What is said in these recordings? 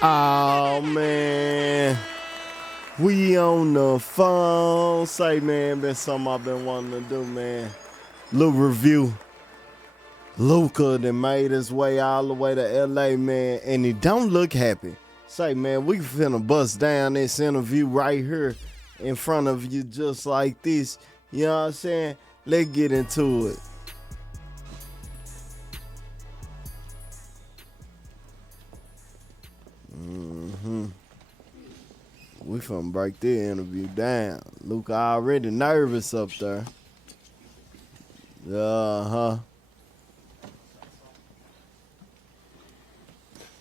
Oh, man. We on the phone. Say, man, been something I've been wanting to do, man. Little review. Luka that made his way all the way to L.A., man, and he don't look happy. Say, man, we finna bust down this interview right here in front of you just like this. You know what I'm saying? Let's get into it. We finna break this interview down. Luka already nervous up there. Uh-huh.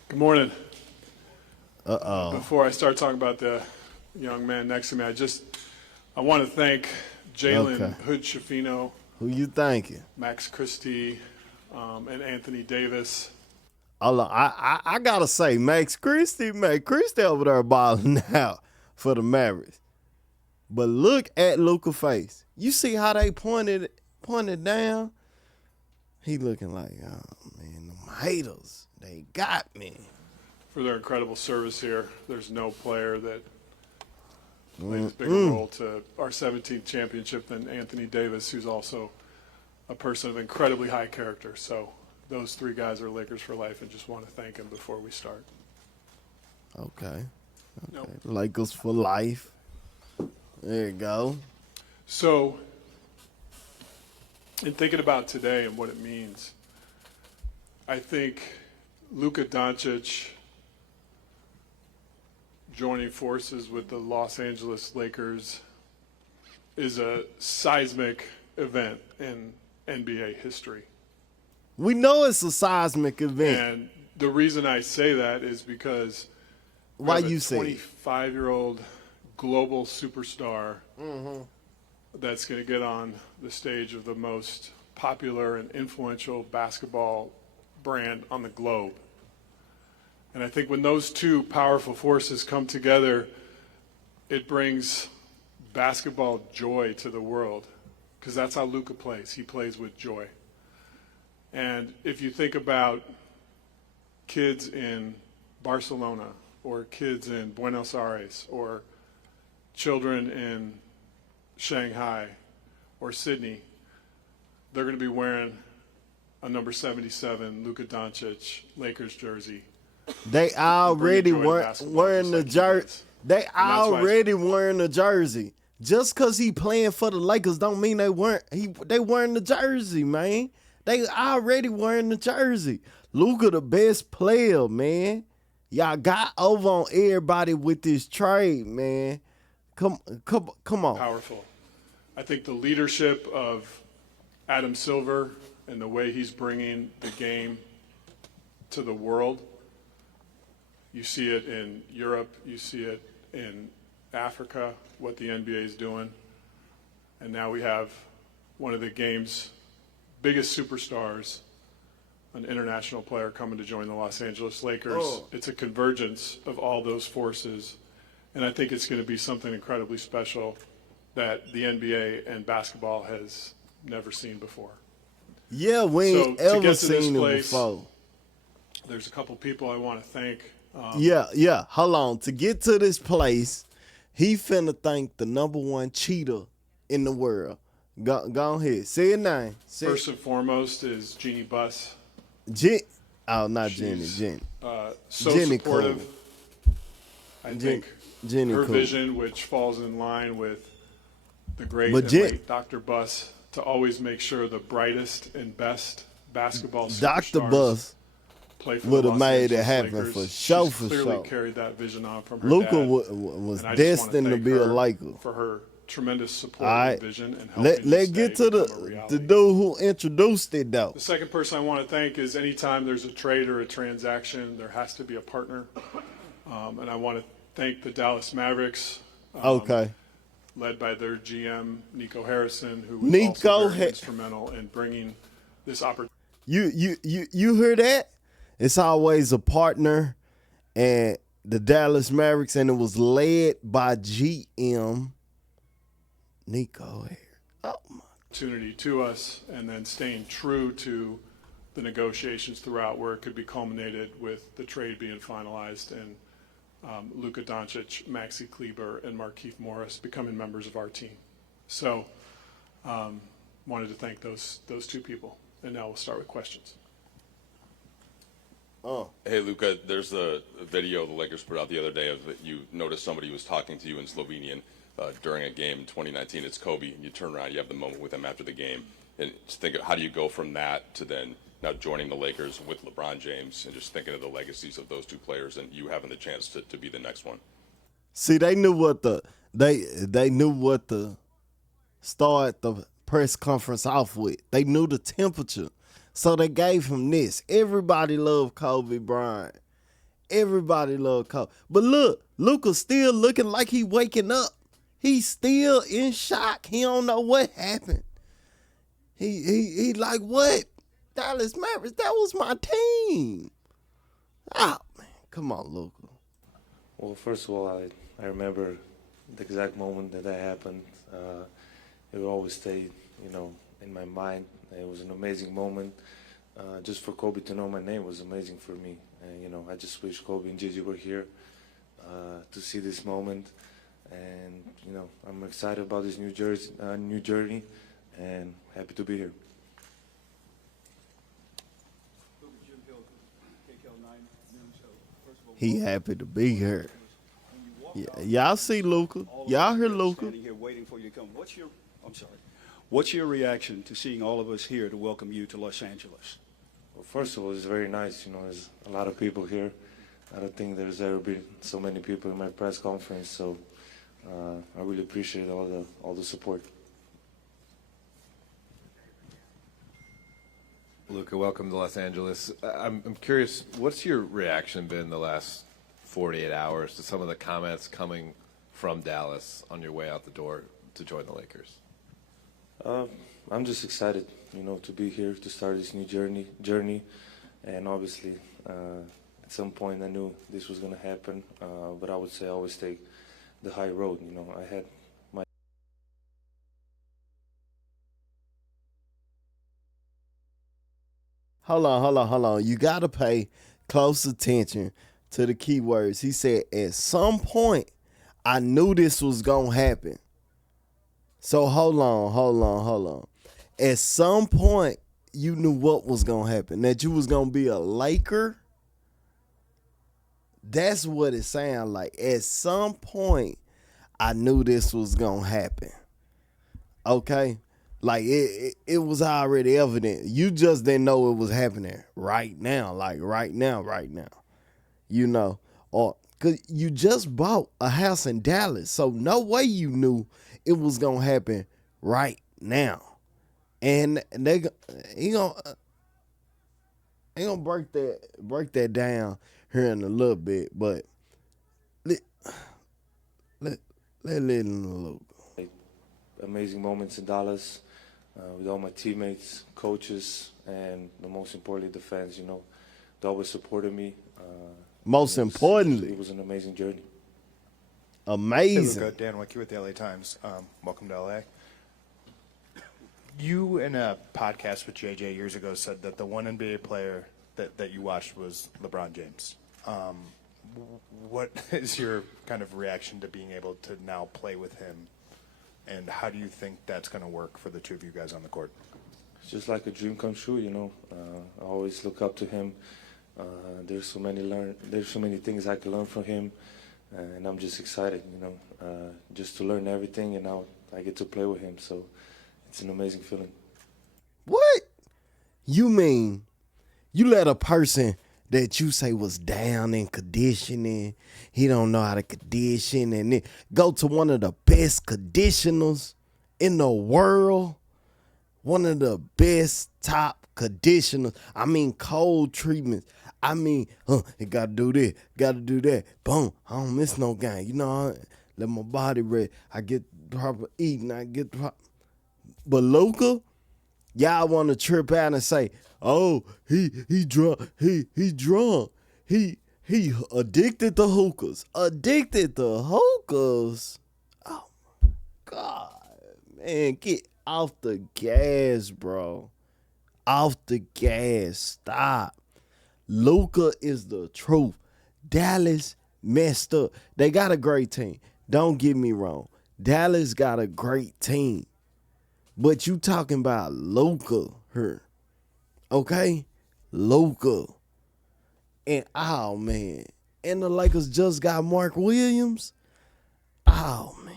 Good morning. Uh-oh. Before I start talking about the young man next to me, I want to thank Jalen Hood Schifino, Who you thinking? Max Christie, and Anthony Davis. I gotta say, Max Christie over there balling out for the Mavericks. But look at Luka's face. You see how they pointed down? He looking like, oh man, them haters, they got me. For their incredible service here. There's no player that plays a bigger role to our 17th championship than Anthony Davis, who's also a person of incredibly high character. So those three guys are Lakers for life, and just want to thank him before we start. Okay. Nope. Lakers for life. There you go. So, in thinking about today and what it means, I think Luka Dončić joining forces with the Los Angeles Lakers is a seismic event in NBA history. We know it's a seismic event. And the reason I say that is because why you say 25-year-old global superstar that's going to get on the stage of the most popular and influential basketball brand on the globe. And I think when those two powerful forces come together, it brings basketball joy to the world, because that's how Luka plays. He plays with joy. And if you think about kids in Barcelona or kids in Buenos Aires or children in Shanghai or Sydney, they're going to be wearing a number 77 Luka Dončić Lakers jersey. They already wearing the jersey. They already wearing the jersey. Just because he playing for the Lakers don't mean they wearing the jersey, man. They already wearing the jersey. Luka the best player, man. Y'all got over on everybody with this trade, man. Come on. Powerful. I think the leadership of Adam Silver and the way he's bringing the game to the world, you see it in Europe, you see it in Africa, what the NBA is doing. And now we have one of the game's biggest superstars, an international player, coming to join the Los Angeles Lakers. It's a convergence of all those forces. And I think it's going to be something incredibly special that the NBA and basketball has never seen before. Yeah, we ain't ever seen it before. There's a couple people I want to thank. Yeah. Hold on. To get to this place, he finna thank the number one cheater in the world. Go ahead. Say your name. First and foremost is Jeannie Buss. Not Jenny. So Jenny supportive. cool. I think Jenny her cool. vision, which falls in line with the great and late Dr. Buss, to always make sure the brightest and best basketball superstars Dr. Buss play for would the have Los made it Angeles happen Lakers. for sure. She's For clearly sure. carried that vision on from her Luka dad. was And I just wanna destined to thank be a her Laker. for her tremendous support All right. and vision and helping Let's this get day to become a the reality. dude who introduced it, though. The second person I want to thank is anytime there's a trade or a transaction, there has to be a partner. And I want to thank the Dallas Mavericks. Led by their GM, Nico Harrison, who was also very instrumental in bringing this opportunity. You hear that? It's always a partner, and the Dallas Mavericks, and it was led by GM Nico Harrison. Oh my! Opportunity to us, and then staying true to the negotiations throughout where it could be culminated with the trade being finalized and Luka Dončić, Maxi Kleber, and Markieff Morris becoming members of our team. So wanted to thank those two people. And now we'll start with questions. Oh. Hey, Luka, there's a video the Lakers put out the other day of that you noticed somebody was talking to you in Slovenian during a game in 2019. It's Kobe. You turn around, you have the moment with him after the game. And just think of how do you go from that to then now joining the Lakers with LeBron James and just thinking of the legacies of those two players and you having the chance to be the next one. See, they knew what they knew what to start the press conference off with. They knew the temperature. So they gave him this. Everybody loved Kobe Bryant. Everybody loved Kobe. But look, Luka's still looking like he waking up. He's still in shock. He don't know what happened. He like, what? Dallas Mavericks, that was my team. Oh, man. Come on, Luka. Well, first of all, I remember the exact moment that happened. It will always stay, in my mind. It was an amazing moment. Just for Kobe to know my name was amazing for me. And, I just wish Kobe and Gigi were here to see this moment. And, I'm excited about this new journey and happy to be here. He happy to be here. Yeah, y'all see Luka. Y'all hear Luka. Standing here waiting for you to come. What's your reaction to seeing all of us here to welcome you to Los Angeles? Well, first of all, it's very nice. There's a lot of people here. I don't think there's ever been so many people in my press conference. So I really appreciate all the support. Luka, welcome to Los Angeles. I'm curious, what's your reaction been the last 48 hours to some of the comments coming from Dallas on your way out the door to join the Lakers? I'm just excited, to be here, to start this new journey. And obviously, at some point I knew this was going to happen. But I would say I always take the high road. I had my... Hold on. You got to pay close attention to the key words. He said, at some point, I knew this was going to happen. So hold on. At some point, you knew what was going to happen. That you was going to be a Laker. That's what it sounds like. At some point, I knew this was going to happen. Okay? Like, it was already evident. You just didn't know it was happening right now. Like, right now. Or, because you just bought a house in Dallas. So, no way you knew it was going to happen right now. And he gonna break that down here in a little bit. But, let him look. Amazing moments in Dallas with all my teammates, coaches, and most importantly, the fans, they always supported me. Most importantly. It was an amazing journey. Amazing. Hey, Luka, Dan Wicke with the LA Times. Welcome to LA. You, in a podcast with JJ years ago, said that the one NBA player that you watched was LeBron James. What is your kind of reaction to being able to now play with him? And how do you think that's going to work for the two of you guys on the court? It's just like a dream come true, I always look up to him. There's so many things I can learn from him, and I'm just excited, just to learn everything, and now I get to play with him. So it's an amazing feeling. What? You mean you let a person that you say was down in conditioning, he don't know how to condition, and then go to one of the best conditioners in the world, one of the best top conditioners. I mean, cold treatments. I mean, you gotta do this, gotta do that. Boom, I don't miss no game. I let my body rest. I get proper eating. I get proper. But Luka, y'all want to trip out and say, "Oh, he drunk. He drunk. He addicted to hookahs. Addicted to hookahs." Oh my God, man, get off the gas, bro. off the gas. Stop. Luka is the truth. Dallas messed up. They got a great team. Don't get me wrong. Dallas got a great team. But you talking about Luka here. Okay? Luka. And, oh, man. And the Lakers just got Mark Williams. Oh, man.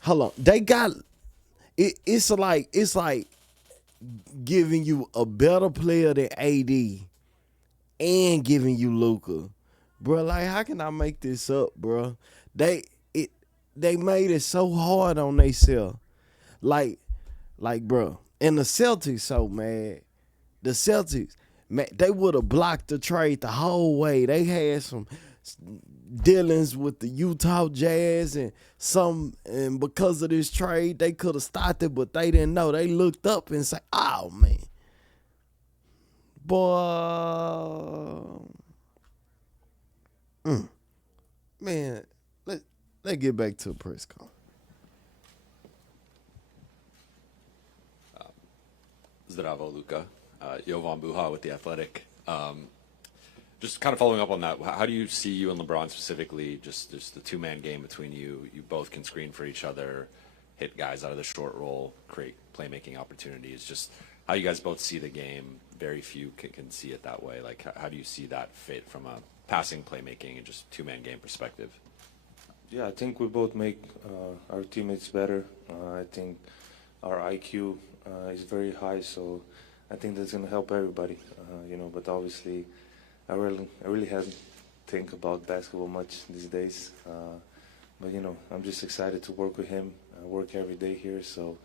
Hold on. They got it. It's like giving you a better player than AD and giving you Luka, bro. Like, how can I make this up, bro? They made it so hard on themselves, like, bro. And the Celtics so mad. The Celtics, man, they would have blocked the trade the whole way. They had some dealings with the Utah Jazz and because of this trade, they could have stopped it, but they didn't know. They looked up and said, oh, man. Boy. Man, let's get back to the press conference. Zdravo, Luka. Jovan Buha with The Athletic. Just kind of following up on that, how do you see you and LeBron specifically, just the two-man game between you? You both can screen for each other, hit guys out of the short roll, create playmaking opportunities. Just how you guys both see the game. Very few can see it that way. Like, how do you see that fit from a passing, playmaking, and just two-man game perspective? Yeah, I think we both make our teammates better. I think our IQ is very high, so I think that's going to help everybody. But obviously, I really haven't think about basketball much these days. But I'm just excited to work with him. I work every day here, so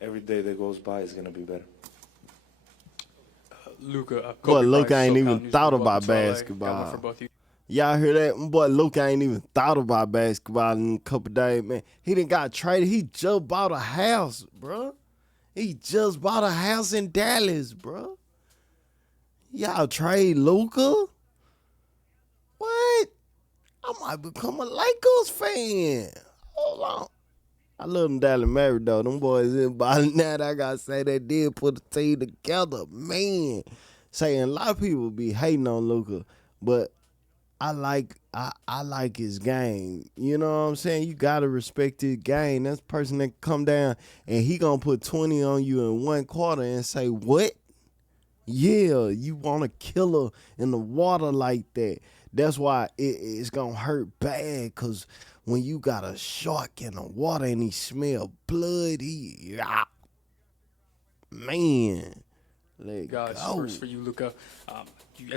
every day that goes by is going to be better. Luka, Boy, Luka ain't SoCal even News thought Report, about got one basketball. for both of you. Y'all hear that? Boy, Luka ain't even thought about basketball in a couple days, man. He done got traded. He just bought a house, bro. He just bought a house in Dallas, bro. Y'all trade Luka? What? I might become a Lakers fan. Hold on. I love them Dallas Mavericks, though. Them boys in balling that. I gotta say, they did put the team together, man. Saying a lot of people be hating on Luka, but I like his game. You know what I'm saying? You gotta respect his game. That's the person that come down and he gonna put 20 on you in one quarter and say, what? Yeah, you want a killer in the water like that. That's why it's gonna hurt bad, because when you got a shark in the water and he smell blood, man. Let Guys, go. first for you, Luka. I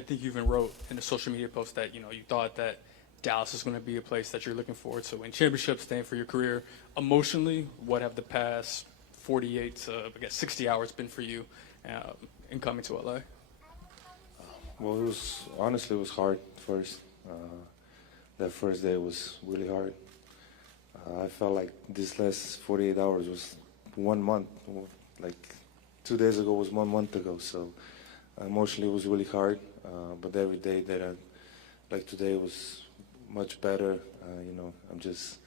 think you even wrote in a social media post that you thought that Dallas is going to be a place that you're looking forward to win championships, staying for your career. Emotionally, what have the past 48 to 60 hours been for you in coming to LA? Well, it was hard first. That first day was really hard. I felt like this last 48 hours was 1 month. Like 2 days ago was 1 month ago. So emotionally it was really hard. But every day that like today was much better. I'm just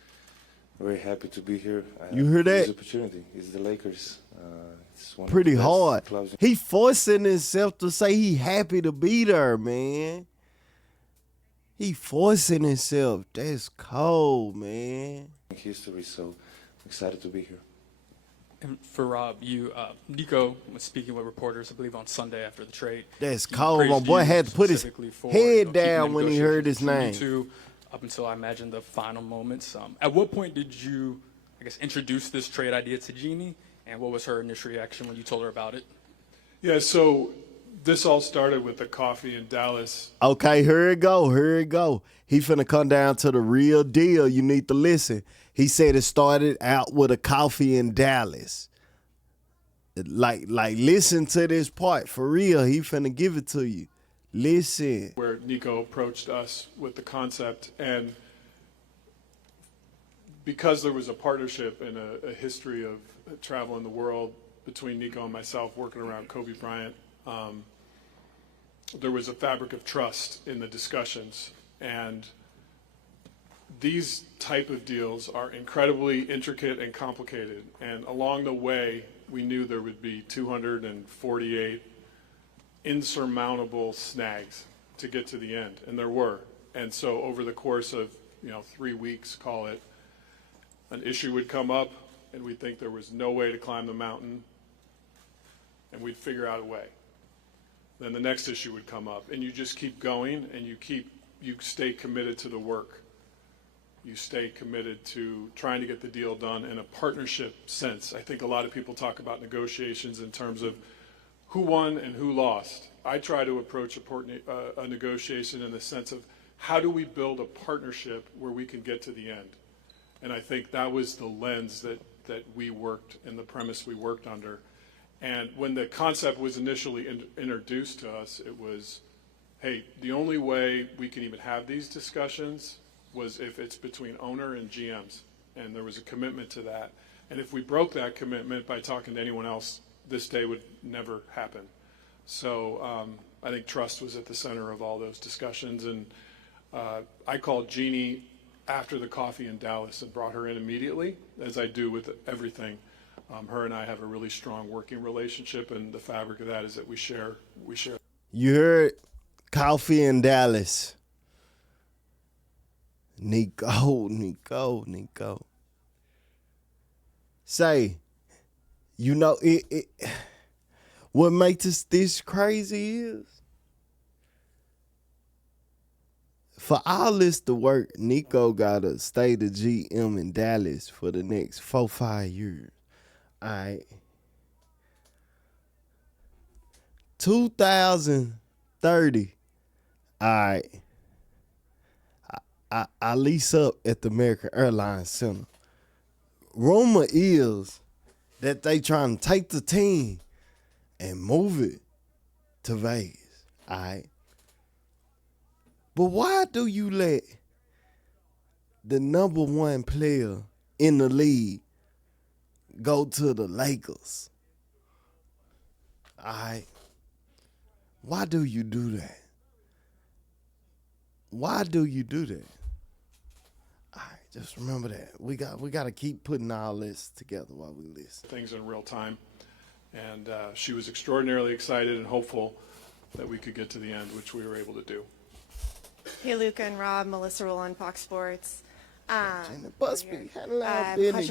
very happy to be here. You hear that? This opportunity. It's the Lakers. It's one Pretty of the best hard. clubs. He forcing himself to say he happy to be there, man. He forcing himself. That's cold, man. History, so excited to be here. And for Rob, Nico was speaking with reporters, I believe, on Sunday after the trade. That's He cold. My praised boy you had to put his specifically for, head keeping down the when he heard his negotiations name. between you two up until, I imagine, the final moments. At what point did you, introduce this trade idea to Jeannie, and what was her initial reaction when you told her about it? Yeah, so this all started with the coffee in Dallas. Okay, here it go. He finna come down to the real deal. You need to listen. He said it started out with a coffee in Dallas. Like listen to this part. For real, he finna give it to you. Listen. Where Nico approached us with the concept, and because there was a partnership and a history of traveling the world between Nico and myself working around Kobe Bryant, there was a fabric of trust in the discussions. And these type of deals are incredibly intricate and complicated. And along the way, we knew there would be 248 insurmountable snags to get to the end, and there were. And so over the course of 3 weeks, call it, an issue would come up, and we'd think there was no way to climb the mountain, and we'd figure out a way. Then the next issue would come up, and you just keep going, and you stay committed to the work. You stay committed to trying to get the deal done in a partnership sense. I think a lot of people talk about negotiations in terms of who won and who lost. I try to approach a negotiation in the sense of how do we build a partnership where we can get to the end. And I think that was the lens that we worked and the premise we worked under. And when the concept was initially introduced to us, it was, hey, the only way we can even have these discussions was if it's between owner and GMs. And there was a commitment to that. And if we broke that commitment by talking to anyone else, this day would never happen. So I think trust was at the center of all those discussions. And I called Jeannie after the coffee in Dallas and brought her in immediately, as I do with everything. Her and I have a really strong working relationship, and the fabric of that is that we share. You heard coffee in Dallas. Nico. Say, what makes this crazy is, for all this to work, Nico got to stay the GM in Dallas for the next 4-5 years. All right. 2030. All right. I lease up at the American Airlines Center. Rumor is that they trying to take the team and move it to Vegas. All right. But why do you let the number one player in the league go to the Lakers? All right. Why do you do that? Why do you do that? All right, just remember that. We got to keep putting all this together while we listen. Things in real time. And she was extraordinarily excited and hopeful that we could get to the end, which we were able to do. Hey, Luka and Rob, Melissa Roll on Fox Sports. Busby,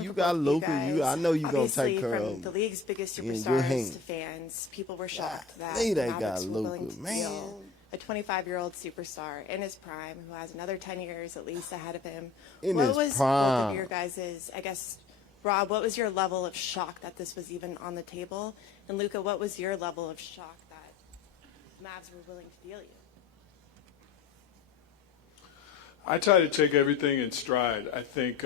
you got Luka. I know you're going to take care of from the league's biggest in your superstars hand. to fans, people were shocked that They the got Mavericks were willing Luka, to man. deal a 25-year-old superstar in his prime who has another 10 years at least ahead of him. In what his was both prime. of your guys', I guess, Rob, what was your level of shock that this was even on the table? And Luka, what was your level of shock that Mavs were willing to deal you? I try to take everything in stride. I think,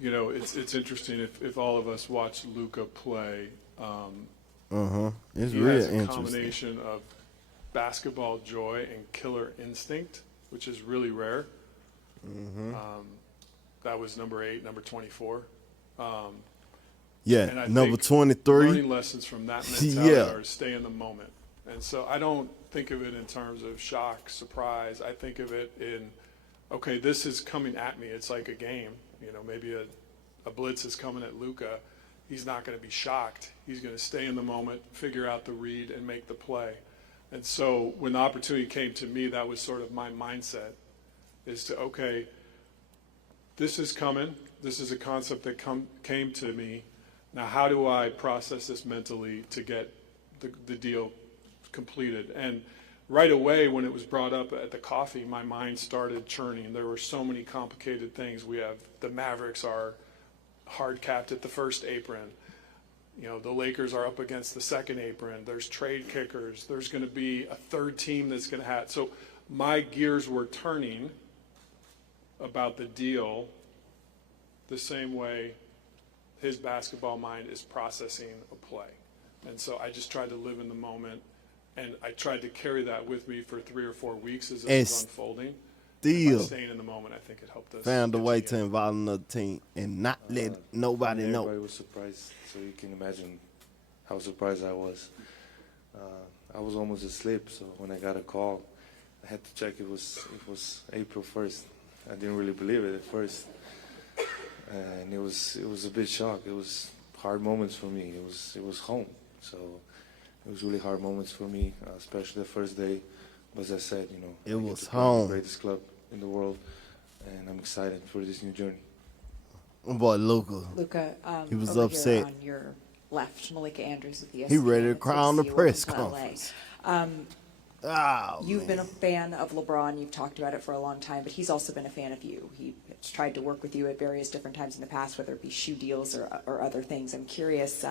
it's interesting if all of us watch Luka play. It's he real has a interesting. combination of basketball joy and killer instinct, which is really rare. That was number 8, number 24. And I number think 23. Learning lessons from that mentality Yeah. are stay in the moment. And so I don't think of it in terms of shock, surprise. I think of it in, okay, this is coming at me. It's like a game. Maybe a blitz is coming at Luka. He's not going to be shocked. He's going to stay in the moment, figure out the read, and make the play. And so when the opportunity came to me, that was sort of my mindset, is to, okay, this is coming. This is a concept that came to me. Now, how do I process this mentally to get the deal completed? And right away, when it was brought up at the coffee, my mind started churning. There were so many complicated things. The Mavericks are hard capped at the first apron. The Lakers are up against the second apron. There's trade kickers. There's going to be a third team that's going to have. So my gears were turning about the deal the same way his basketball mind is processing a play. And so I just tried to live in the moment, and I tried to carry that with me for 3 or 4 weeks as it was unfolding. By staying in the moment, I think it helped us. Found a way to involve another team and not let nobody know. Everybody was surprised, so you can imagine how surprised I was. I was almost asleep, so when I got a call, I had to check it was April 1st. I didn't really believe it at first, and it was a bit shock. It was hard moments for me. It was home, so it was really hard moments for me, especially the first day. But as I said, you know, It I get was to play in home. the greatest club in the world, and I'm excited for this new journey. Boy, Luka. Luka, He was over upset. Here on your left, Malika Andrews with ESPN. He ready to It's cry good on the see you. press Welcome to LA. conference. You've been a fan of LeBron. You've talked about it for a long time, but he's also been a fan of you. He has tried to work with you at various different times in the past, whether it be shoe deals or other things. I'm curious,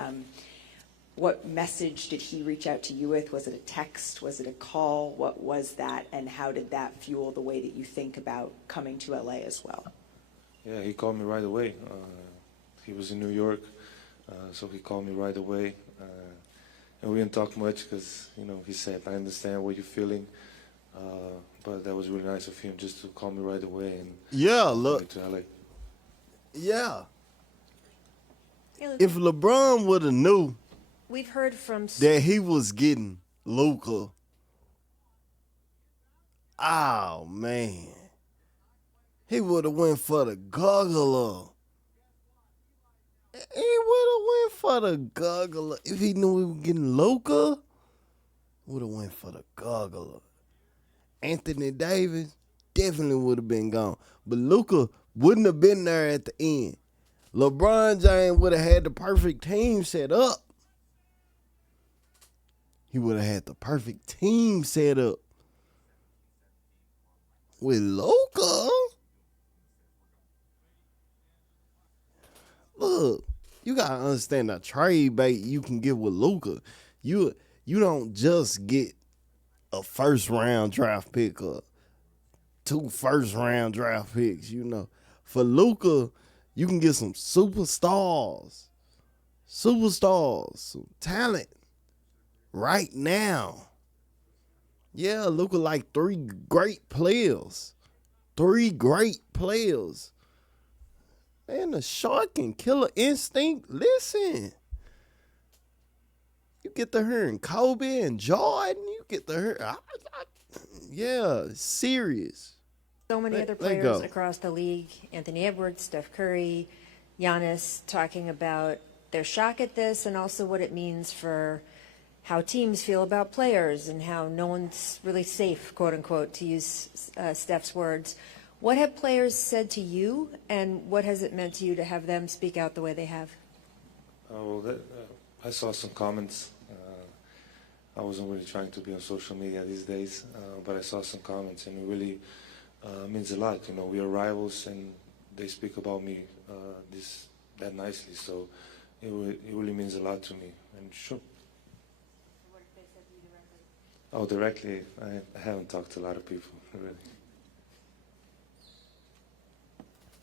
what message did he reach out to you with? Was it a text? Was it a call? What was that? And how did that fuel the way that you think about coming to LA as well? Yeah, he called me right away. He was in New York, so he called me right away. And we didn't talk much because, you know, he said, I understand what you're feeling. But that was really nice of him just to call me right away and Yeah, call look. me to LA. Yeah. Hey, Luka, If LeBron would have knew we've heard from that he was getting Luka, oh man, he would have went for the guggler. He would have went for the guggler if he knew he was getting Luka. Would have went for the guggler. Anthony Davis definitely would have been gone, but Luka wouldn't have been there at the end. LeBron James would have had the perfect team set up. He would have had the perfect team set up. With Luka, look, you gotta understand the trade bait you can get with Luka. You don't just get a first round draft pick or 2 first round draft picks. You know, for Luka, you can get some superstars, some talent right now. Yeah, Luka like 3 great players. 3 great players. Man, the shark and killer instinct. Listen. You get to hearing Kobe and Jordan. You get to hear. Yeah, serious. So many other players across the league, Anthony Edwards, Steph Curry, Giannis, talking about their shock at this and also what it means for how teams feel about players and how no one's really safe, quote unquote, to use Steph's words. What have players said to you, and what has it meant to you to have them speak out the way they have? I saw some comments. I wasn't really trying to be on social media these days, but I saw some comments, and it really means a lot. You know, we are rivals, and they speak about me that nicely, so it really means a lot to me. And sure. What have they said to you directly? Oh, directly, I haven't talked to a lot of people, really.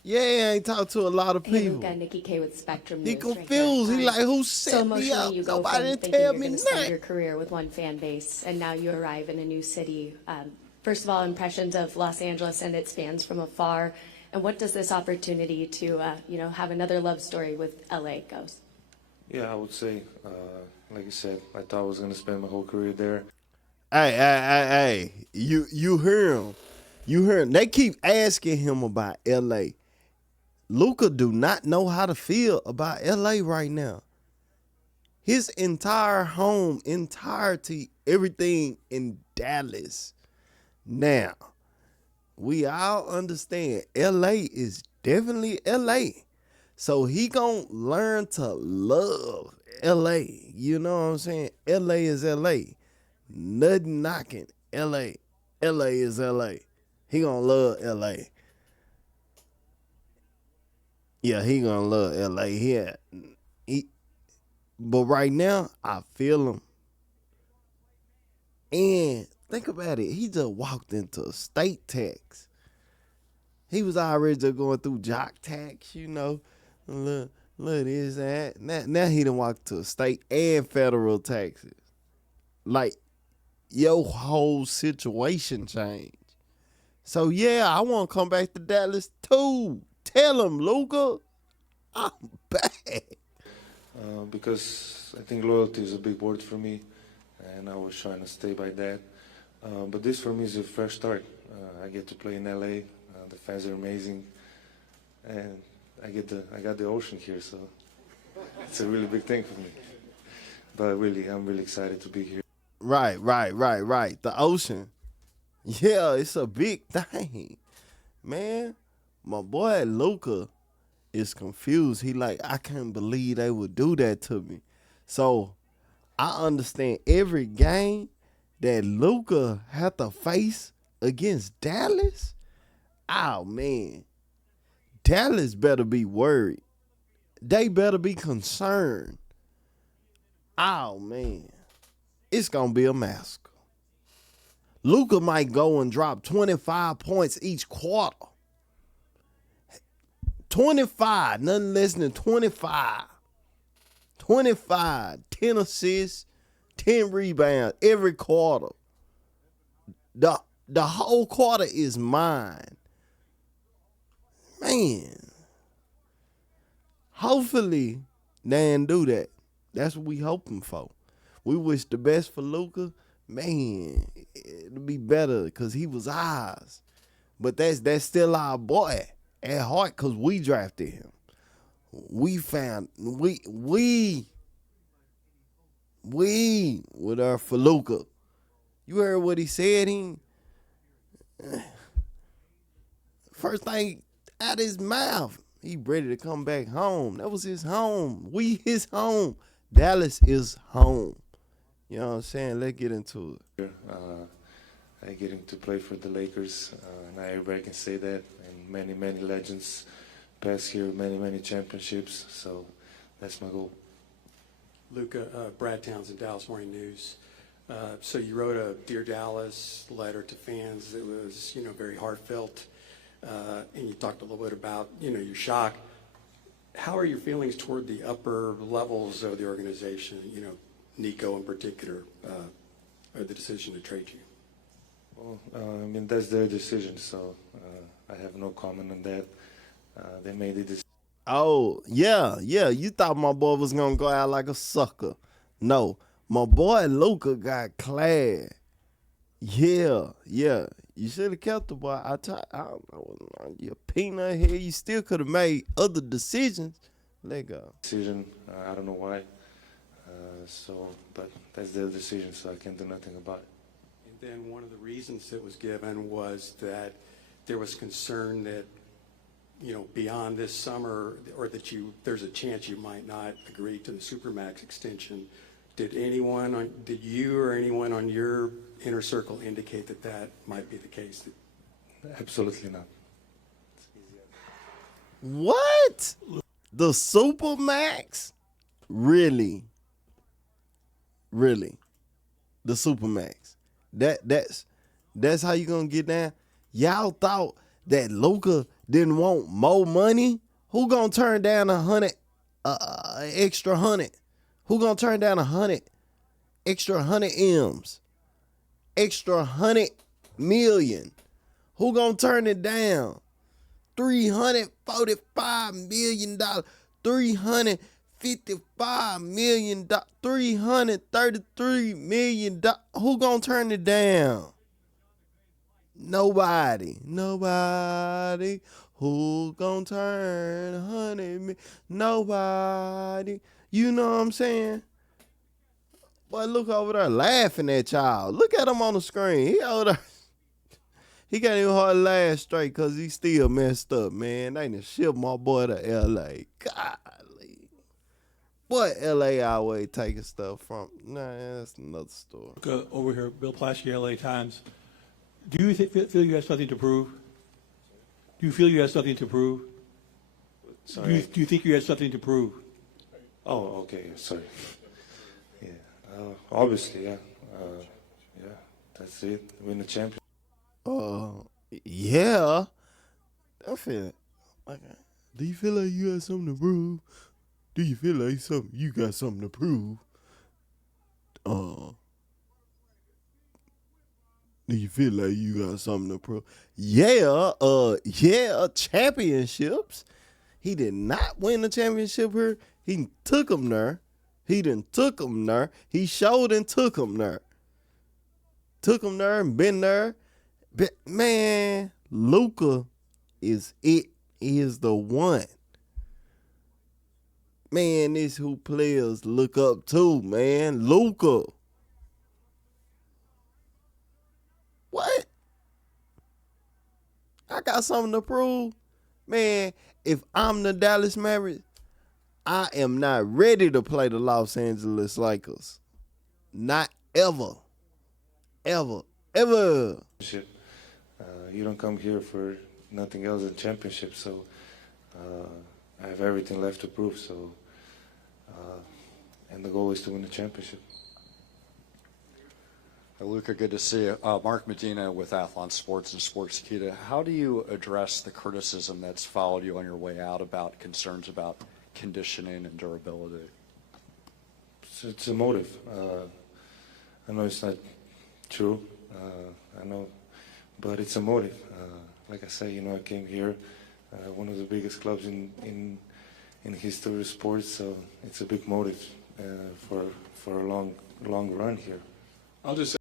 Yeah, I talked to a lot of Hey, people. Luka, Nikki K with Spectrum He News. confused. He like, who So set me emotionally, up? you go Nobody from didn't thinking tell you're me going to spend nothing. your career with one fan base, and now you arrive in a new city. First of all, impressions of Los Angeles and its fans from afar, and what does this opportunity to have another love story with LA goes? Yeah, I would say, like you said, I thought I was going to spend my whole career there. Hey, you hear him. You hear him. They keep asking him about L.A. Luka do not know how to feel about L.A. right now. His entire home, entirety, everything in Dallas. Now, we all understand L.A. is definitely L.A. So he gonna learn to love L.A. You know what I'm saying? L.A. is L.A. Nothing knocking L.A. L.A. is L.A. He gonna love L.A. Yeah, he gonna love L.A. But right now, I feel him. And think about it. He just walked into state tax. He was already just going through jock tax, you know. Look this, that. Now he done walked to state and federal taxes. Like, your whole situation changed. So, yeah, I want to come back to Dallas, too. Tell him, Luka, I'm back. Because I think loyalty is a big word for me, and I was trying to stay by that. But this for me is a fresh start. I get to play in LA. The fans are amazing, and I got the ocean here, so it's a really big thing for me. But really, I'm really excited to be here. Right. The ocean. Yeah, it's a big thing. Man, my boy Luka is confused. He like, I can't believe they would do that to me. So I understand every game that Luka had to face against Dallas. Oh man, Dallas better be worried. They better be concerned. Oh man, it's gonna be a massacre. Luka might go and drop 25 points each quarter. 25, nothing less than 25. 25, 10 assists, 10 rebounds every quarter. The whole quarter is mine. Man. Hopefully, they didn't do that. That's what we hoping for. We wish the best for Luka. Man, it'll be better because he was ours. But that's still our boy at heart because we drafted him. We were there for Luka. You heard what he said? First thing out his mouth, he ready to come back home. That was his home. We his home. Dallas is home. You know what I'm saying? Let's get into it. I getting to play for the Lakers. Now everybody can say that. And many, many legends passed here, many, many championships. So that's my goal. Luka, Brad Townsend, Dallas Morning News. So you wrote a Dear Dallas letter to fans. It was, very heartfelt. And you talked a little bit about, your shock. How are your feelings toward the upper levels of the organization, Nico in particular, or the decision to trade you? Well, that's their decision, so I have no comment on that. They made the decision. Oh, yeah. You thought my boy was going to go out like a sucker. No, my boy Luka got clad. Yeah. You should have kept the boy. I don't know. You're a peanut here. You still could have made other decisions. Let go. Decision. I don't know why. But that's their decision, so I can't do nothing about it. And then one of the reasons that was given was that there was concern that, beyond this summer, or that there's a chance you might not agree to the Supermax extension. Did you or anyone on your inner circle indicate that might be the case? Absolutely not. What? The Supermax? Really? The Supermax. That's how you gonna get down? Y'all thought that Luka didn't want more money? Who gonna turn down extra 100? Who gonna turn down 100? Extra 100 M's? Extra 100 million? Who gonna turn it down? $345 million. $355 million. $333 million. Who gonna turn it down? Nobody. Who gonna turn 100 million? Nobody. You know what I'm saying? Boy, look over there laughing at y'all. Look at him on the screen. He over there. He can't even hardly laugh straight because he still messed up, man. They done shipped my boy to L.A. Golly. Boy, L.A. always taking stuff from. Nah, that's another story. Over here, Bill Plaschke, LA Times. Do you feel you have something to prove? Do you feel you have something to prove? Sorry. Do you think you have something to prove? Oh, okay. Sorry. Yeah. Obviously, yeah. That's it. Win the championship. Yeah. I feel like. Do you feel like you got something to prove? Do you feel like you got something to prove? Do you feel like you got something to prove? Yeah, championships. He did not win the championship here. He took him there. He didn't took him there. He showed and took him there. Took him there and been there. But man, Luka is it. He is the one. Man, this who players look up to, man. Luka. What? I got something to prove. Man, if I'm the Dallas Mavericks, I am not ready to play the Los Angeles Lakers. Not ever. Ever. Ever. You don't come here for nothing else than championship, so I have everything left to prove. So, and the goal is to win the championship. Luka, good to see you. Mark Medina with Athlon Sports and Sportskeeda. How do you address the criticism that's followed you on your way out about concerns about conditioning and durability? It's a motive. I know it's not true. I know, but it's a motive. Like I say, I came here, one of the biggest clubs in history of sports, so it's a big motive for a long run here. I'll just say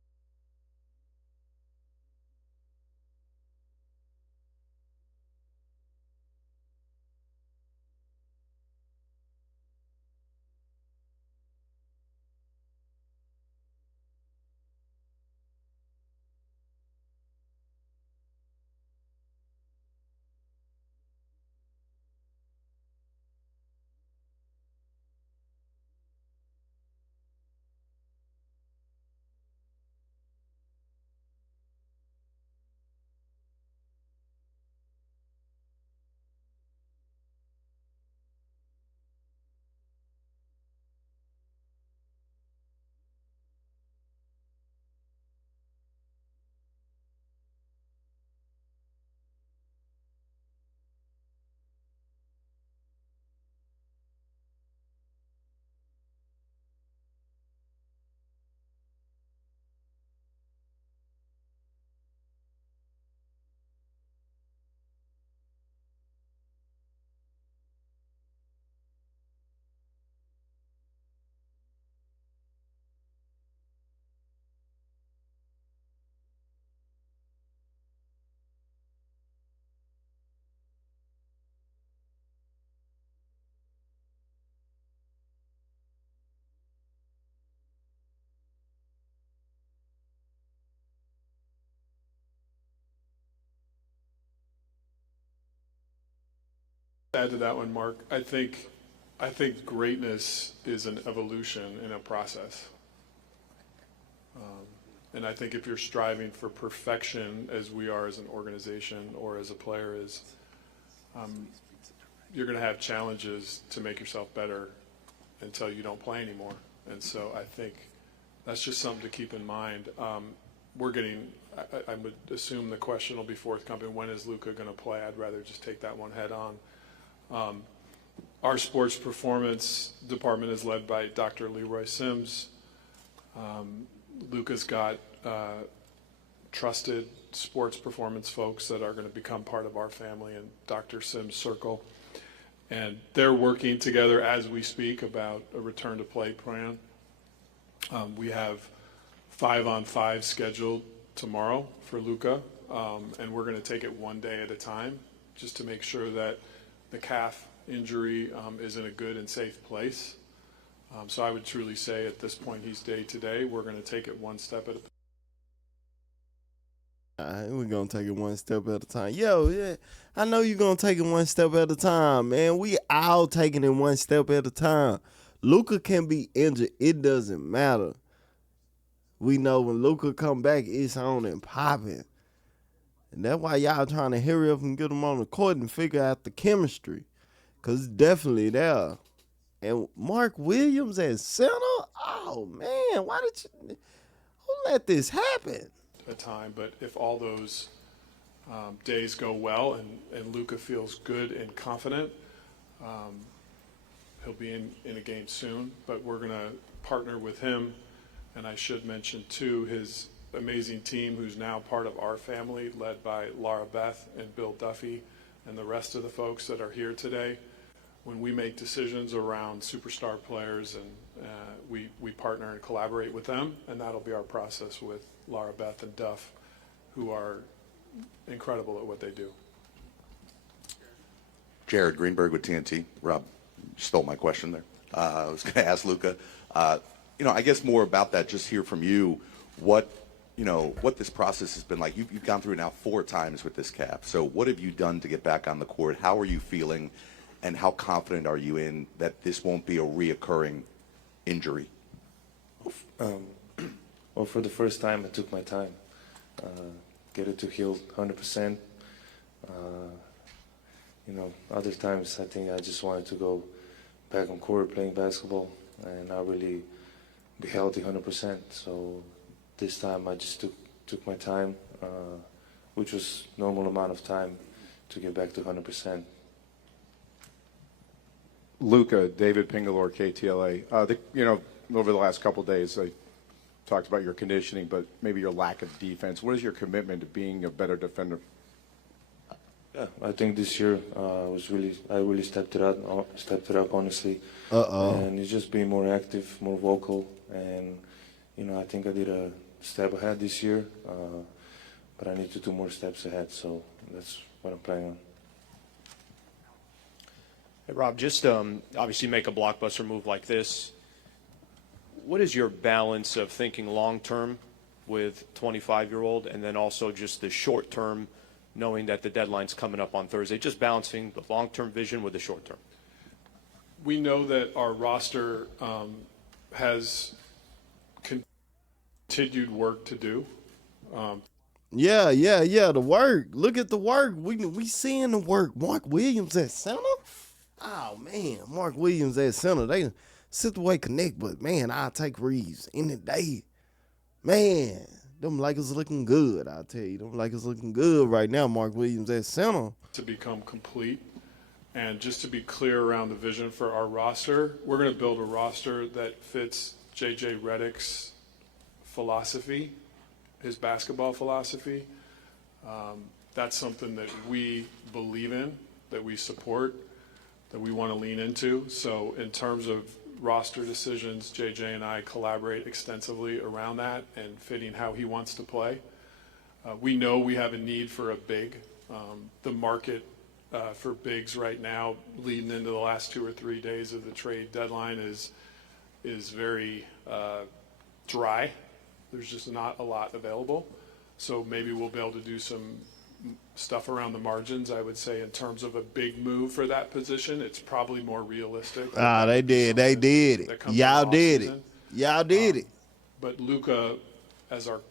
add to that one, Mark. I think greatness is an evolution in a process. And I think if you're striving for perfection, as we are as an organization or as a player is, you're going to have challenges to make yourself better until you don't play anymore. And so I think that's just something to keep in mind. I would assume the question will be forthcoming, when is Luka going to play? I'd rather just take that one head on. Our sports performance department is led by Dr. Leroy Sims. Luka's got trusted sports performance folks that are going to become part of our family in Dr. Sims' circle. And they're working together as we speak about a return to play plan. We have 5-on-5 scheduled tomorrow for Luka, and we're going to take it one day at a time just to make sure that the calf injury is in a good and safe place. So I would truly say at this point he's day to day. We're going to take it one step at a time. We're going to take it one step at a time. Yeah, I know you're going to take it one step at a time, man. We all taking it one step at a time. Luka can be injured. It doesn't matter. We know when Luka come back, it's on and popping. And that's why y'all trying to hurry up and get him on the court and figure out the chemistry. Because it's definitely there. And Mark Williams at center? Oh, man, who let this happen? A time, but if all those days go well and Luka feels good and confident, he'll be in a game soon. But we're going to partner with him, and I should mention too his amazing team, who's now part of our family, led by Laura Beth and Bill Duffy, and the rest of the folks that are here today. When we make decisions around superstar players, and we partner and collaborate with them, and that'll be our process with Laura Beth and Duff, who are incredible at what they do. Jared Greenberg with TNT. Rob, stole my question there. I was going to ask Luka, I guess more about that, just hear from you what this process has been like. You've gone through it now 4 times with this calf. So what have you done to get back on the court? How are you feeling? And how confident are you in that this won't be a reoccurring injury? Well, for the first time, I took my time. Get it to heal 100%. Other times I think I just wanted to go back on court playing basketball and not really be healthy 100%. So this time I just took my time, which was normal amount of time to get back to 100%. Luka, David Pingalore, KTLA. Over the last couple of days, I talked about your conditioning, but maybe your lack of defense. What is your commitment to being a better defender? Yeah, I think this year I really stepped it up honestly. And it's just being more active, more vocal, and I think I did a step ahead this year, but I need to do more steps ahead. So that's what I'm planning on. Hey, Rob, just obviously make a blockbuster move like this. What is your balance of thinking long-term with 25-year-old and then also just the short-term, knowing that the deadline's coming up on Thursday, just balancing the long-term vision with the short-term? We know that our roster has continued work to do. Yeah, the work. Look at the work. We seeing the work. Mark Williams at center? Oh, man, Mark Williams at center. They sit the way connect, but, man, I'll take Reeves any day. Man, them Lakers looking good, I'll tell you. Them Lakers looking good right now, Mark Williams at center. To become complete. And just to be clear around the vision for our roster, we're going to build a roster that fits J.J. Redick's philosophy, his basketball philosophy. That's something that we believe in, that we support, that we want to lean into. So in terms of roster decisions, JJ and I collaborate extensively around that and fitting how he wants to play. We know we have a need for a big. The market for bigs right now, leading into the last 2 or 3 days of the trade deadline, is very dry. There's just not a lot available. So maybe we'll be able to do some stuff around the margins. I would say in terms of a big move for that position, it's probably more realistic. They did it. Y'all did it. But Luka, as our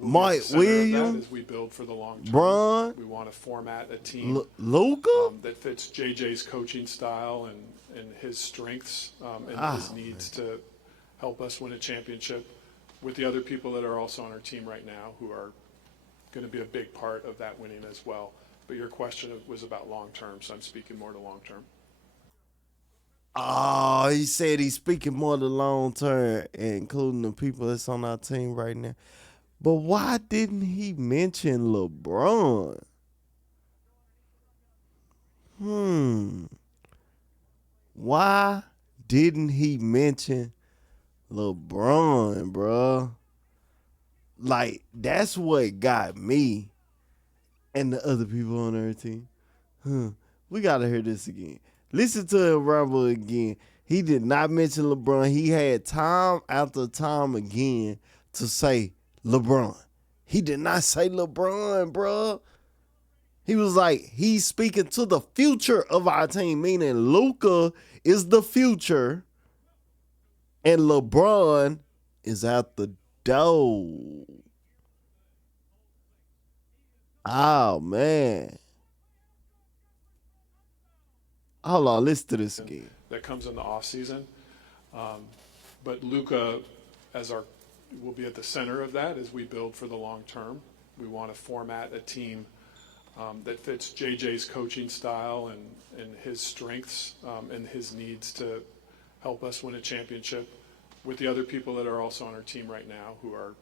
Mike Williams, as we build for the long term, Bron, we want to format a team Luka that fits JJ's coaching style and his strengths and his needs to help us win a championship with the other people that are also on our team right now who are going to be a big part of that winning as well. But your question was about long-term, so I'm speaking more to long-term. Oh, he said he's speaking more to long-term, including the people that's on our team right now. But why didn't he mention LeBron? Why didn't he mention LeBron, bro? Like, that's what got me and the other people on our team. We got to hear this again. Listen to him rumble again. He did not mention LeBron. He had time after time again to say LeBron. He did not say LeBron, bro. He was like, he's speaking to the future of our team, meaning Luka is the future and LeBron is out the door. Oh, man. Hold on, listen to this again. That comes in the off season. But Luka, will be at the center of that as we build for the long term. We want to format a team that fits JJ's coaching style and his strengths and his needs to help us win a championship with the other people that are also on our team right now who are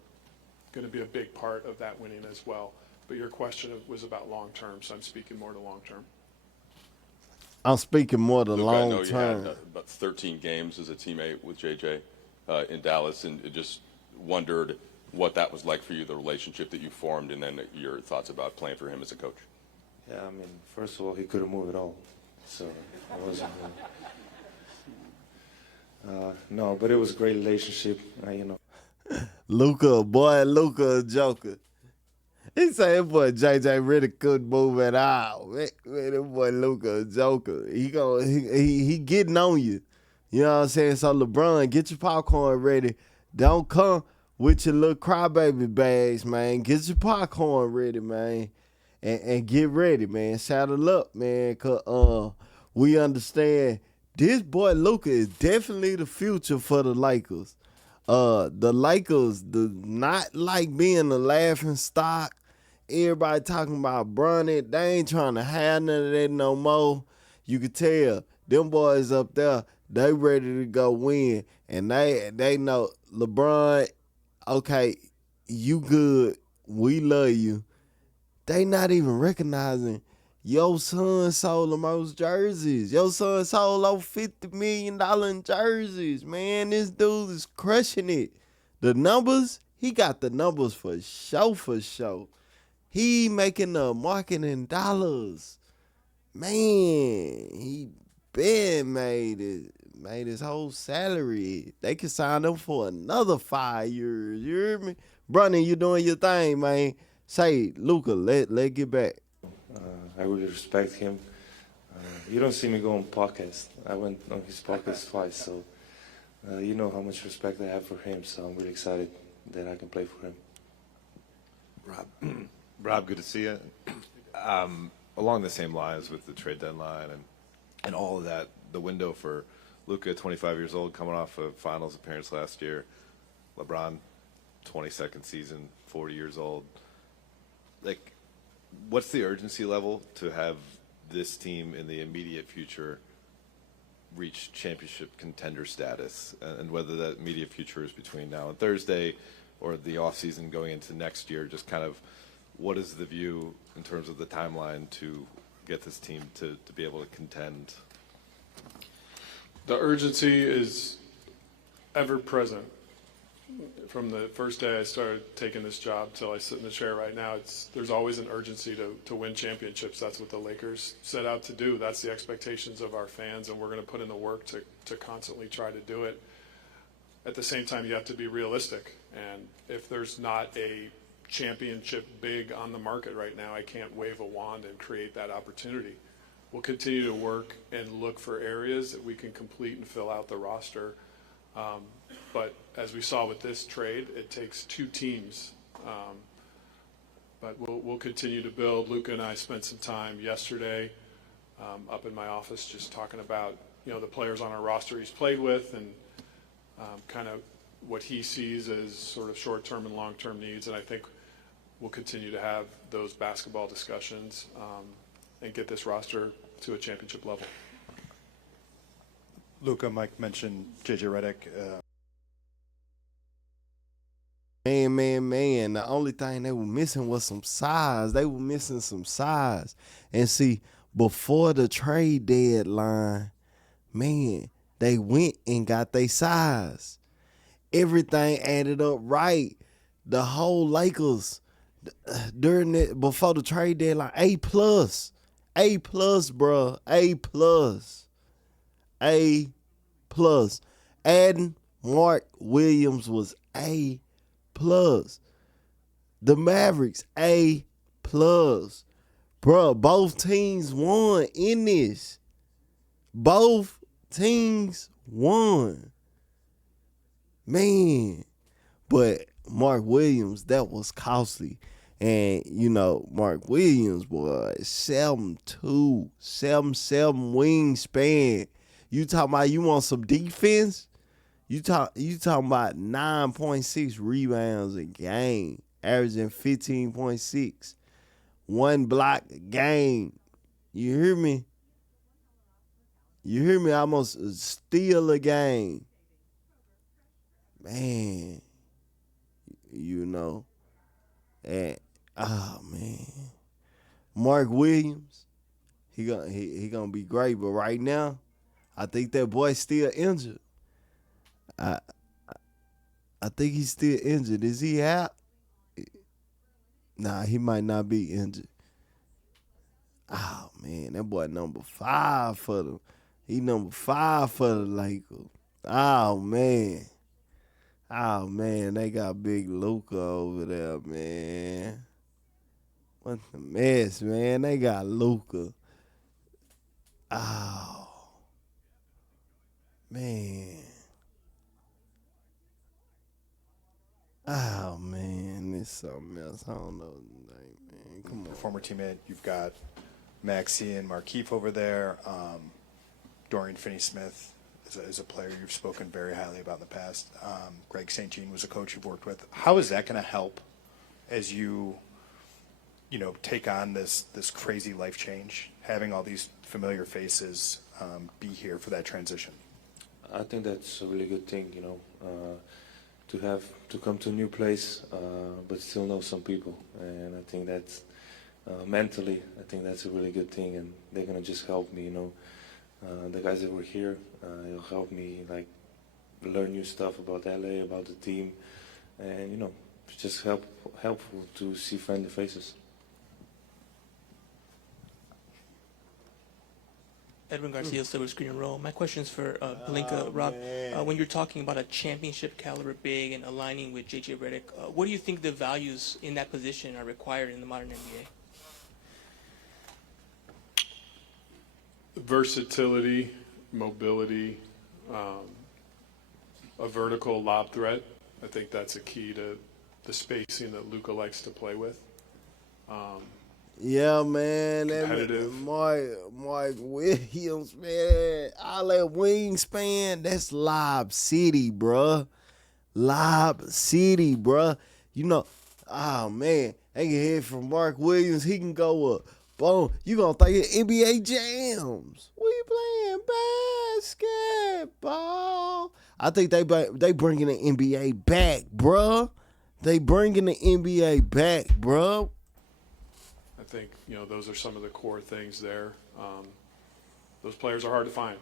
going to be a big part of that winning as well. But your question was about long term, so I'm speaking more to long term. I'm speaking more to Luka, long I know term. you had about 13 games as a teammate with JJ in Dallas, and just wondered what that was like for you, the relationship that you formed, and then your thoughts about playing for him as a coach. Yeah, I mean, first of all, he couldn't move at all, so I wasn't. No, but it was a great relationship. Luka, boy, Luka a joker. He said, boy, JJ really couldn't move at all. Man, that boy Luka a joker. He getting on you. You know what I'm saying? So LeBron, get your popcorn ready. Don't come with your little crybaby bags, man. Get your popcorn ready, man. And get ready, man. Saddle up, man. Cause we understand this boy Luka is definitely the future for the Lakers. The Lakers do not like being a laughing stock. Everybody talking about Bronny. They ain't trying to have none of that no more. You can tell them boys up there, they ready to go win. And they know LeBron, okay, you good. We love you. They not even recognizing your son sold the most jerseys. Your son sold over $50 million in jerseys. Man, this dude is crushing it. The numbers, he got the numbers for sure. He making the marketing dollars. Man, he been made his whole salary. They can sign him for another 5 years. You hear me? Bronny, you doing your thing, man. Say, Luka, let get back. I really respect him. You don't see me go on podcast. I went on his podcast twice, so you know how much respect I have for him. So I'm really excited that I can play for him. Rob, good to see you. Along the same lines with the trade deadline and all of that, the window for Luka, 25 years old, coming off a finals appearance last year. LeBron, 22nd season, 40 years old. Like, what's the urgency level to have this team in the immediate future reach championship contender status, and whether that immediate future is between now and Thursday or the offseason going into next year? Just kind of what is the view in terms of the timeline to get this team to be able to contend? The urgency is ever present. From the first day I started taking this job till I sit in the chair right now, there's always an urgency to win championships. That's what the Lakers set out to do. That's the expectations of our fans, and we're going to put in the work to constantly try to do it. At the same time, you have to be realistic, and if there's not a championship big on the market right now, I can't wave a wand and create that opportunity. We'll continue to work and look for areas that we can complete and fill out the roster. But as we saw with this trade, it takes two teams. But we'll continue to build. Luka and I spent some time yesterday up in my office just talking about the players on our roster he's played with and kind of what he sees as sort of short-term and long-term needs. And I think we'll continue to have those basketball discussions and get this roster to a championship level. Luka, Mike mentioned JJ Redick. Man. The only thing they were missing was some size. They were missing some size. And see, before the trade deadline, man, they went and got their size. Everything added up right. The whole Lakers before the trade deadline, A+, bro, A+. Adding Mark Williams was A+. The Mavericks, A+. Bro, both teams won in this. Both teams won. Man. But Mark Williams, that was costly. And, Mark Williams, boy, 7'2", 7'7" wingspan. You talking about you want some defense? You talking about 9.6 rebounds a game, averaging 15.6. One block a game. You hear me? Almost steal a game. Man. And man. Mark Williams, he gonna be great, but right now, I think that boy's still injured. I think he's still injured. Is he out? Nah, he might not be injured. Oh, man, that boy number 5 for them. He number 5 for the Lakers. Oh man. Oh man, they got big Luka over there, man. What the mess, man? They got Luka. Oh man. Oh man, this something else. I don't know the name, man. Come on. Your former teammate, you've got Maxey and Markeith over there. Dorian Finney-Smith is a player you've spoken very highly about in the past. Greg St. Jean was a coach you've worked with. How is that going to help as you take on this crazy life change, having all these familiar faces be here for that transition? I think that's a really good thing, to come to a new place, but still know some people. And I think that's mentally, I think that's a really good thing, and they're gonna just help me. The guys that were here, it'll help me learn new stuff about LA, about the team, and it's just helpful to see friendly faces. Edwin Garcia, Silver Screen and Roll. My question is for Pelinka. Rob, when you're talking about a championship caliber big and aligning with JJ Redick, what do you think the values in that position are required in the modern NBA? Versatility, mobility, a vertical lob threat. I think that's a key to the spacing that Luka likes to play with. Yeah, man. Competitive. Mike Williams, man. All that wingspan, that's Lob City, bruh. Lob City, bruh. Oh, man. They can hit from Mark Williams. He can go up. Boom. You gonna think of NBA Jams. We playing basketball. I think they bringing the NBA back, bruh. They bringing the NBA back, bruh. I think, those are some of the core things there. Those players are hard to find,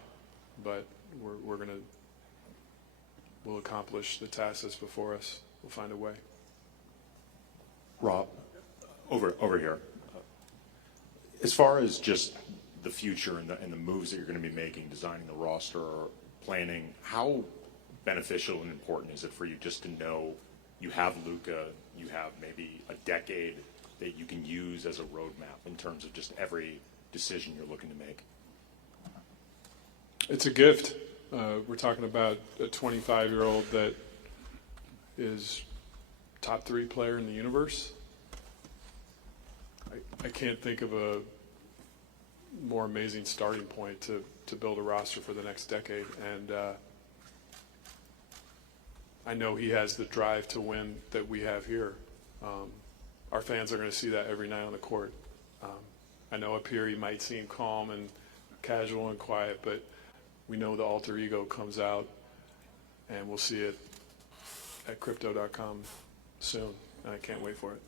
but we'll accomplish the task that's before us. We'll find a way. Rob, over here. As far as just the future and the moves that you're going to be making, designing the roster, or planning, how beneficial and important is it for you just to know you have Luka, you have maybe a decade that you can use as a roadmap in terms of just every decision you're looking to make? It's a gift. We're talking about a 25-year-old that is top 3 player in the universe. I can't think of a more amazing starting point to build a roster for the next decade. And I know he has the drive to win that we have here. Our fans are going to see that every night on the court. I know up here he might seem calm and casual and quiet, but we know the alter ego comes out, and we'll see it at crypto.com soon, and I can't wait for it.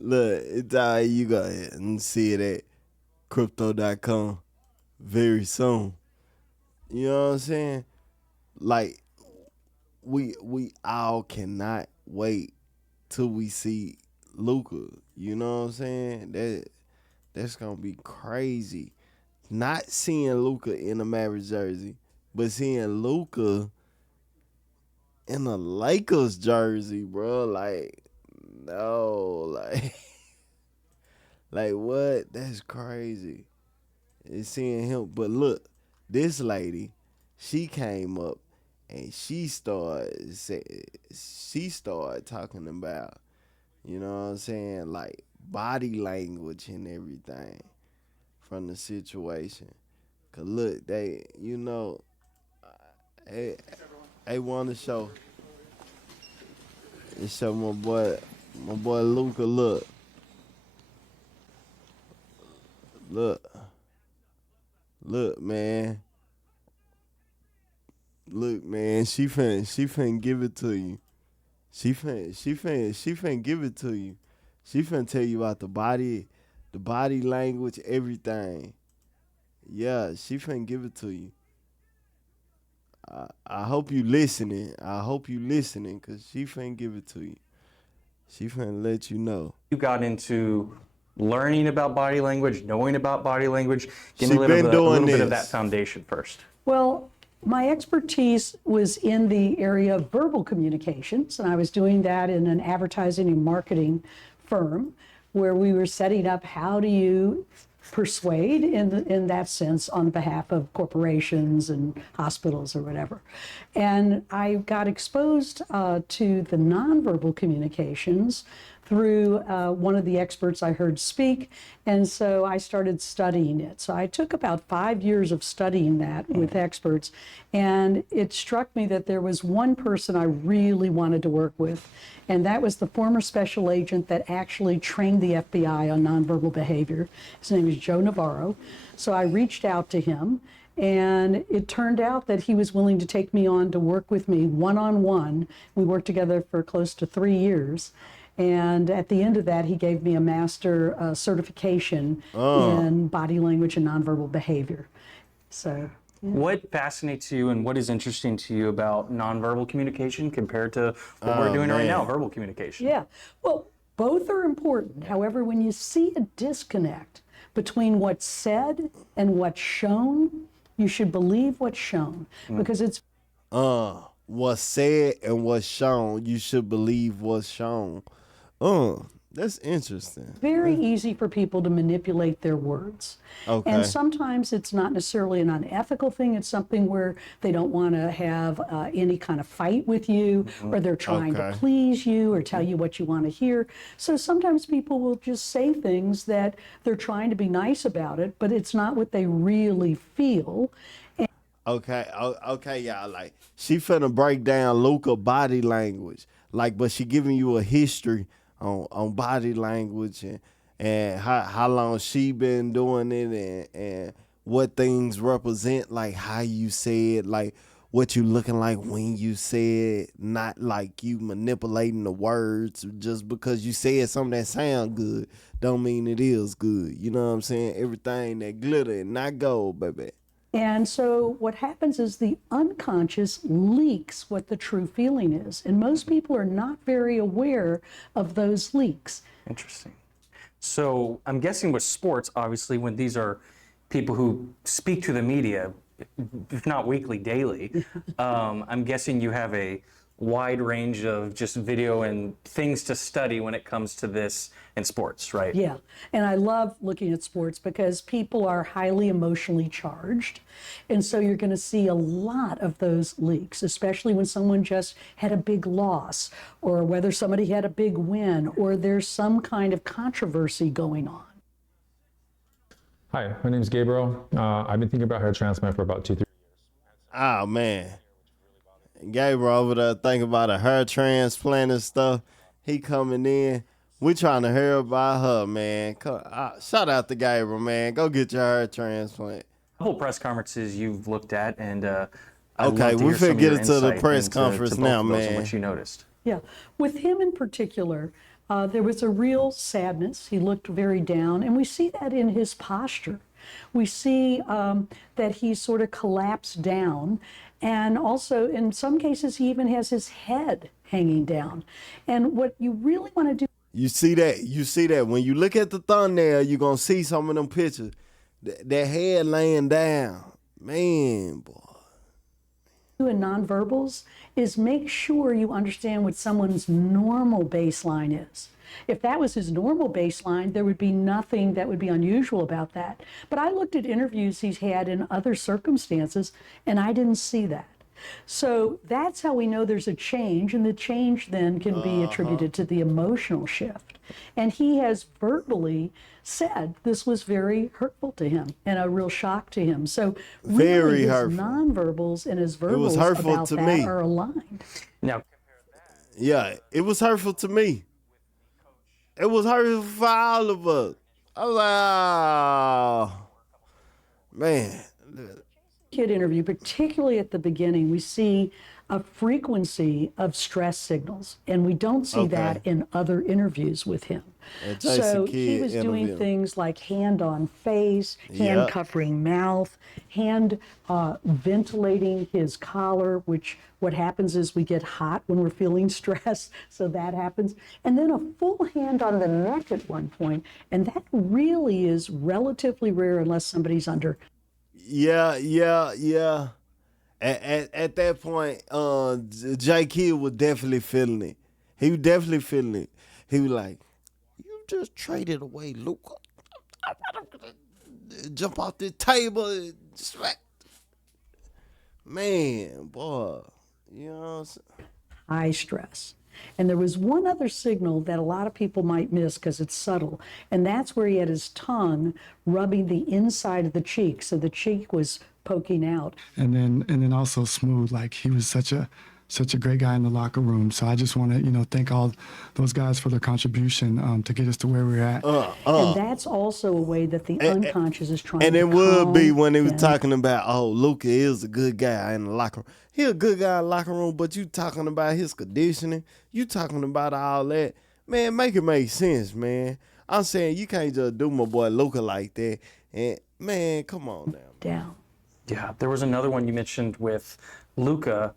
Look, it's all right. You go ahead and see it at crypto.com very soon. You know what I'm saying? Like, we all cannot wait till we see Luka. You know what I'm saying? That's gonna be crazy. Not seeing Luka in a Mavericks jersey, but seeing Luka in a Lakers jersey, bro. Like, no, like what? That's crazy. It's seeing him. But look, this lady, she came up and she started talking about, you know what I'm saying, like body language and everything from the situation. Cause look, they want to show my boy Luka. Look, man. Look, man, she finna give it to you. She finna give it to you. She finna tell you about the body language, everything. Yeah, she finna give it to you. I hope you listening. Cause she finna give it to you. She finna let you know. You got into learning about body language, knowing about body language? Give me She a been little doing bit of this. that foundation first. Well, my expertise was in the area of verbal communications, and I was doing that in an advertising and marketing firm where we were setting up how do you persuade in that sense on behalf of corporations and hospitals or whatever. And I got exposed to the nonverbal communications through one of the experts I heard speak, and so I started studying it. So I took about 5 years of studying that with experts, and it struck me that there was one person I really wanted to work with, and that was the former special agent that actually trained the FBI on nonverbal behavior. His name is Joe Navarro. So I reached out to him, and it turned out that he was willing to take me on to work with me one-on-one. We worked together for close to 3 years. And at the end of that, he gave me a master certification in body language and nonverbal behavior. So, yeah. What fascinates you and what is interesting to you about nonverbal communication compared to what we're doing right now, verbal communication? Yeah, well, both are important. However, when you see a disconnect between what's said and what's shown, you should believe what's shown because it's what's said and what's shown, you should believe what's shown. That's interesting. very easy for people to manipulate their words. Okay. And sometimes it's not necessarily an unethical thing. It's something where they don't want to have any kind of fight with you, or they're trying to please you or tell you what you want to hear. So sometimes people will just say things that they're trying to be nice about it, but it's not what they really feel. Okay, y'all. Like, she finna break down Luka body language. Like, but she giving you a history on body language and how long she been doing it and what things represent, like how you say it, like what you looking like when you say it, not like you manipulating the words just because you said something that sound good don't mean it is good. You know what I'm saying? Everything that glitter and not gold, baby. And so what happens is the unconscious leaks what the true feeling is. And most people are not very aware of those leaks. Interesting. So I'm guessing with sports, obviously, when these are people who speak to the media, if not weekly, daily, I'm guessing you have a wide range of just video and things to study when it comes to this in sports, right? Yeah, and I love looking at sports because people are highly emotionally charged. And so you're going to see a lot of those leaks, especially when someone just had a big loss, or whether somebody had a big win, or there's some kind of controversy going on. Hi, my name is Gabriel. I've been thinking about hair transplant for about 2-3 years. Oh, man. Gabriel over there thinking about a hair transplant and stuff. He coming in. We trying to hear about her, man. Shout out to Gabriel, man. Go get your hair transplant. A couple press conferences you've looked at, and okay, we finna get into the press conference now, man. What you noticed? Yeah, with him in particular, there was a real sadness. He looked very down, and we see that in his posture. We see that he sort of collapsed down, and also in some cases he even has his head hanging down. And what you really want to do— You see that when you look at the thumbnail, you're gonna see some of them pictures. That head laying down, man, boy. in nonverbals is make sure you understand what someone's normal baseline is. If that was his normal baseline, there would be nothing that would be unusual about that. But I looked at interviews he's had in other circumstances, and I didn't see that. So that's how we know there's a change, and the change then can be attributed to the emotional shift. And he has verbally said this was very hurtful to him and a real shock to him. So Very really his hurtful. Nonverbals and his verbals It was hurtful about to that me. are aligned. Now, yeah, it was hurtful to me. It was hurtful for all of us. I was like, oh, man. Kid interview, particularly at the beginning, we see a frequency of stress signals, and we don't see that in other interviews with him. So he was doing things like hand on face, hand covering mouth, hand ventilating his collar, which what happens is we get hot when we're feeling stress, so that happens. And then a full hand on the neck at one point, and that really is relatively rare unless somebody's under. Yeah. At that point, J. Kidd was definitely feeling it. He was definitely feeling it. He was like, "You just traded away Luka. I'm gonna jump off the table and smack." Man, boy, you know what I'm saying? High stress. And there was one other signal that a lot of people might miss because it's subtle, and that's where he had his tongue rubbing the inside of the cheek, so the cheek was poking out. And then also Smooth, like he was such a great guy in the locker room. So I just want to, thank all those guys for their contribution to get us to where we're at. And that's also a way that the unconscious is trying to And it would be when he was calm talking about, oh, Luka is a good guy in the locker room. He a good guy in the locker room, but you talking about his conditioning, you talking about all that. Man, make it make sense, man. I'm saying you can't just do my boy Luka like that. And, man, come on now. down. Yeah, there was another one you mentioned with Luka.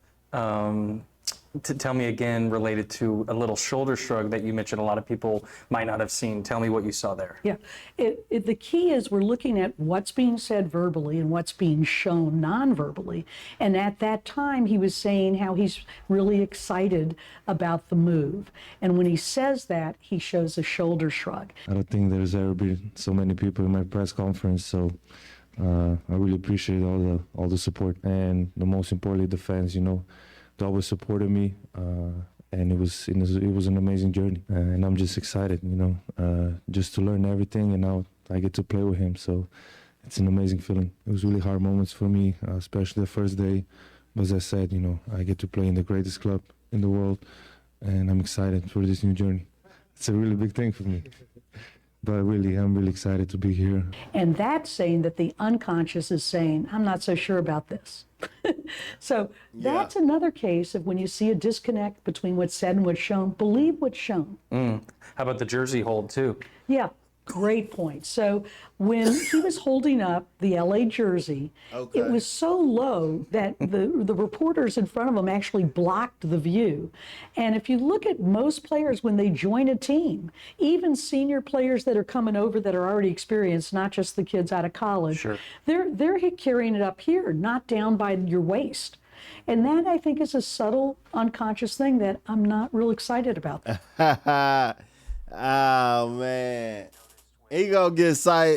To tell me again, related to a little shoulder shrug that you mentioned a lot of people might not have seen. Tell me what you saw there. Yeah, the key is we're looking at what's being said verbally and what's being shown non-verbally. And at that time, he was saying how he's really excited about the move. And when he says that, he shows a shoulder shrug. I don't think there's ever been so many people in my press conference, so I really appreciate all the support, and the most importantly, the fans. They always supported me, and it was an amazing journey, and I'm just excited, just to learn everything, and now I get to play with him. So it's an amazing feeling. It was really hard moments for me, especially the first day. But as I said, I get to play in the greatest club in the world, and I'm excited for this new journey. It's a really big thing for me. But I'm really excited to be here. And that's saying that the unconscious is saying, I'm not so sure about this. So that's another case of when you see a disconnect between what's said and what's shown, believe what's shown. How about the jersey hold too? Yeah, great point. So when he was holding up the LA jersey, it was so low that the reporters in front of him actually blocked the view. And if you look at most players when they join a team, even senior players that are coming over that are already experienced, not just the kids out of college, they're carrying it up here, not down by your waist. And that, I think, is a subtle, unconscious thing that I'm not real excited about. Oh, man. He gonna get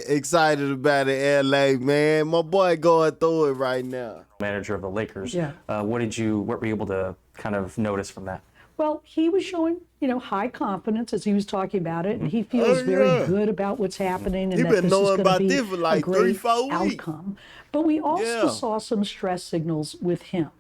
excited about it, LA, man. My boy going through it right now. Manager of the Lakers. Yeah. What were you able to kind of notice from that? Well, he was showing, high confidence as he was talking about it, and he feels very good about what's happening, and He that been this knowing is going about to be this for like a great 3-4 weeks. outcome. But we also saw some stress signals with him.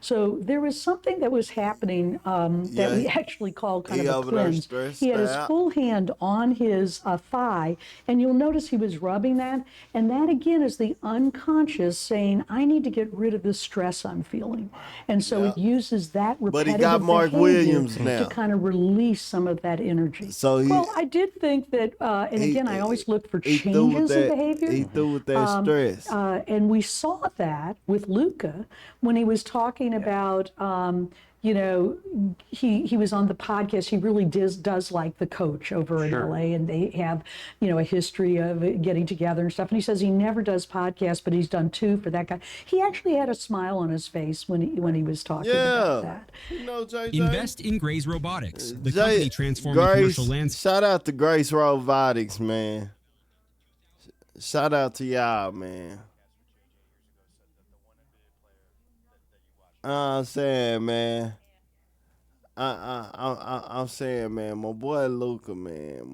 So there was something that was happening that we actually called kind of a cleanse. He had his full hand on his thigh, and you'll notice he was rubbing that. And that, again, is the unconscious saying, I need to get rid of the stress I'm feeling. And so it uses that repetitive But he got Mark behavior Williams now. to kind of release some of that energy. So well, I did think that, and again, I always look for changes in behavior. He threw with that stress. And we saw that with Luka when he was talking about, he was on the podcast. He really does like the coach over in LA, and they have, a history of getting together and stuff. And he says he never does podcasts, but he's done 2 for that guy. He actually had a smile on his face when he was talking about that. Invest in Grace Robotics, the company transforming commercial landscape. Shout out to Grace Robotics, man. Shout out to y'all, man. I'm saying, man. I'm saying, man. My boy Luka, man.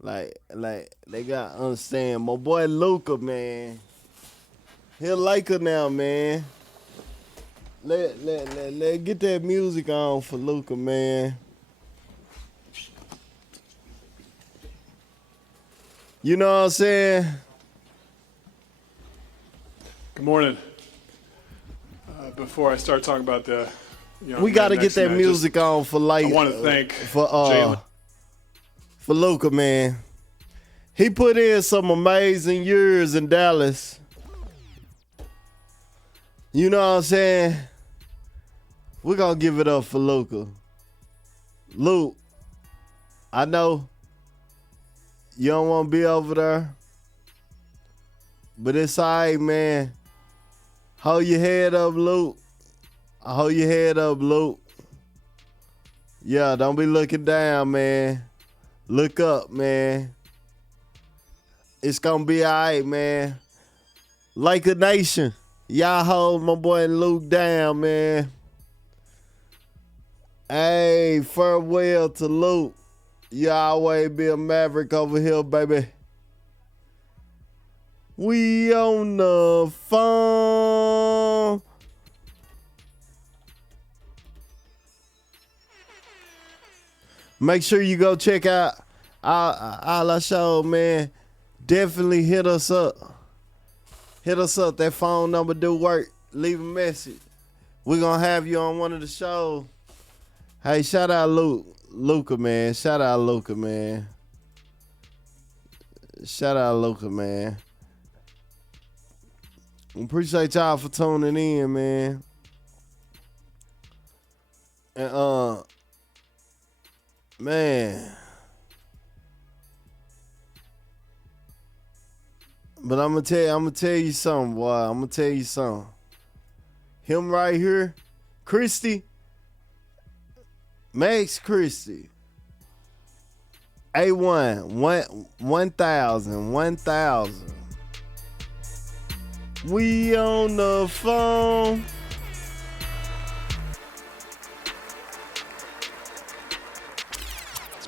Like they got to understand. My boy Luka, man. He a Laker now, man. Let get that music on for Luka, man. You know what I'm saying? Good morning. Before I start talking about the, we got to get that music on for like. I want to thank for Luka, man. He put in some amazing years in Dallas. You know what I'm saying? We're going to give it up for Luka. Luke, I know you don't want to be over there, but it's all right, man. Hold your head up, Luke. Hold your head up, Luke. Yeah, don't be looking down, man. Look up, man. It's going to be all right, man. Like a nation. Y'all hold my boy Luke down, man. Hey, farewell to Luke. You always be a maverick over here, baby. We on the phone. Make sure you go check out our show, man. Definitely hit us up. Hit us up. That phone number do work. Leave a message. We're going to have you on one of the shows. Hey, shout out Luka, man. Shout out Luka, man. Shout out Luka, man. Appreciate y'all for tuning in, man. And man. But I'm gonna tell you something, boy. I'm gonna tell you something. Him right here, Christie, Max Christie, A1, 1,000. We on the phone.